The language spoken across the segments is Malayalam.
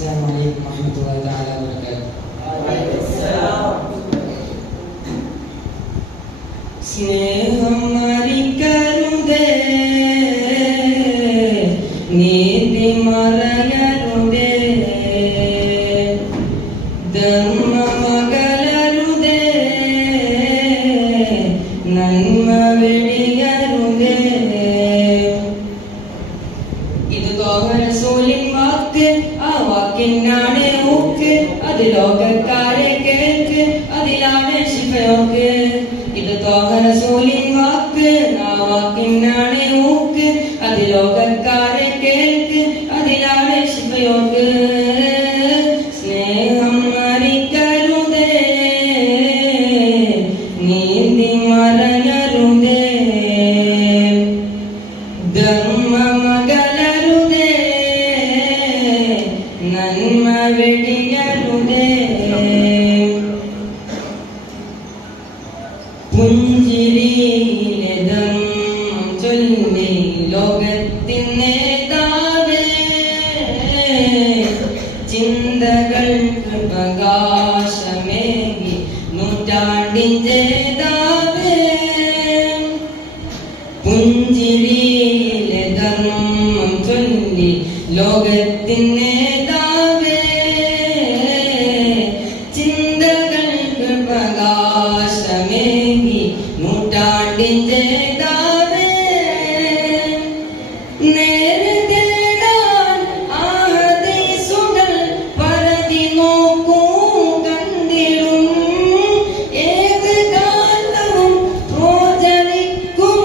السلام عليكم ورحمة الله تعالى وبركاته. وعليكم السلام. സ്നേഹം മരിക്കരുതേ, നീതി മറയരുതേ, ധർമ്മമകലരുതേ, നന്മ വെടിയരുതേ. ഇത് ത്വാഹ റസൂലിൻ വാക്ക്, ആ വാക്കിനാണ് ഊക്ക്, അത് ലോകക്കാരെ കേൾക്ക്, അതിലാണ് ശിഫയോക്ക്. ഇത് ത്വാഹ റസൂലിൻ വാക്ക്, ആ വാക്കിനാണ് ഊക്ക്, അത് ലോകക്കാരെ കേൾക്ക്, അതിലാണ് ശിഫയോക്ക്. സ്നേഹം മരിക്കരുതേ, നീതി മറയരുതേ, ധർമ്മമകലരുതേ, നന്മ വെടിയരുതേ. പുഞ്ചിരിയിലെ ധർമ്മം ചൊല്ലി ലോകത്തിൻ നേതാവേ, ചിന്തകൾക്ക് പ്രകാശമേകി നൂറ്റാണ്ടിൻ ജേതാവേ. പുഞ്ചിരിയിലെ ധർമ്മം ചൊല്ലി ലോകത്തിൻ നേതാവേ, ചിന്തകൾക്ക് പ്രകാശമേകി നൂറ്റാണ്ടിൻ ജേതാവേ. നേരെ തേടാൻ ആ ഹദീസുകൾ പരതി നോക്കൂ കണ്ടിടും, ഏത് കാലവും പ്രോജ്വലിക്കും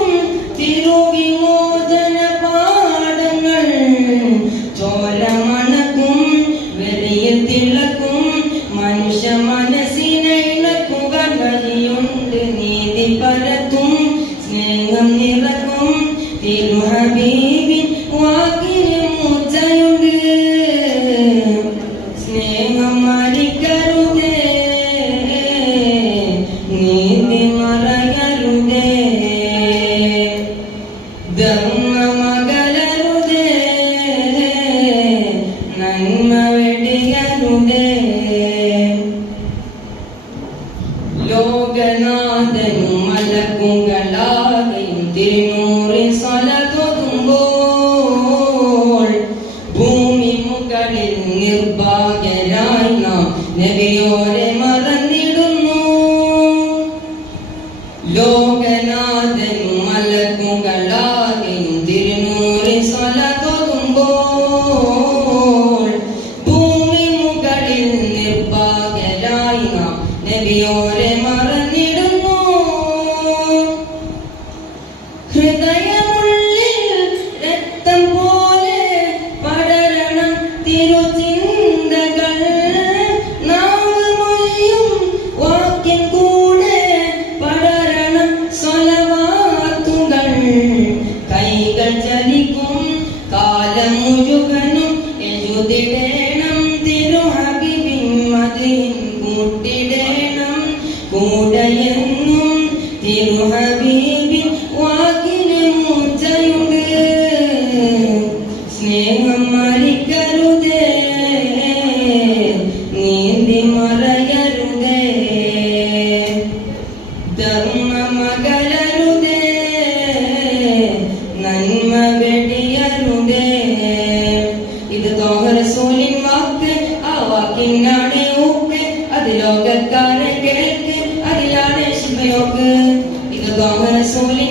തിരുവിമോചന പാഠങ്ങൾ. ചോരമണക്കും വെളിയിൽ തിളക്കും മനുഷ്യ മനസ്സിനെ ഇളക്കുവാൻ വഴിയുണ്ട്. നീതി പരത്തും സ്നേഹം നിറക്കും തിരുഹബീബിൻ വാക്കിന് മൂർച്ചയുണ്ട്. സ്നേഹം മരിക്കരുതേ, നീതി മറയരുതേ, ധർമ്മമകലരുതേ, നന്മ വെടിയരുതേ. ലോകനാഥനും മലക്കുകളാകെയും തിരുനൂറിൽ സ്വലതൊതുമ്പോൾ ഭൂമി മുകളിൽ നിർഭാഗ്യരായി നാം നബിയോരെ മറന്നിടുന്നു. ലോകനാഥനും മലക്കുകളാകെയും തിരുനൂറിൽ സ്വലതൊതുമ്പോൾ ഭൂമി മുകളിൽ നിർഭാഗ്യരായി നാം നബിയോരെ മറന്നിടുന്നു. ഹൃദയമുള്ളിൽ രക്തം പോലെ പടരണം തിരുചിന്തകൾ, നാവ് മൊഴിയും വാക്യം കൂടെ പടരണം സ്വലവാത്തുകൾ. കൈകൾ ചലിക്കും കാലം മുഴുവനും എഴുതിടേണം തിരുഹബീബിൻ മദീൻ കൂട്ടിടേണം കൂടെയെന്നും തിരുഹബീബിൻ വാക്കിന് മൂർച്ചയുണ്ട്. സ്നേഹം മരിക്കരുതേ, നീതി മറയരുതേ, ധർമ്മമകലരുതേ, നന്മ വെടിയരുതേ. ഇത് ത്വാഹ റസൂലിൻ വാക്ക്, ആ വാക്കിനാണ് ഊക്ക്, അത് ലോകക്കാരെ കേൾക്ക്, അതിലാണ് ശിഫയോക്ക്. ഇത് ത്വാഹ റസൂലിൻ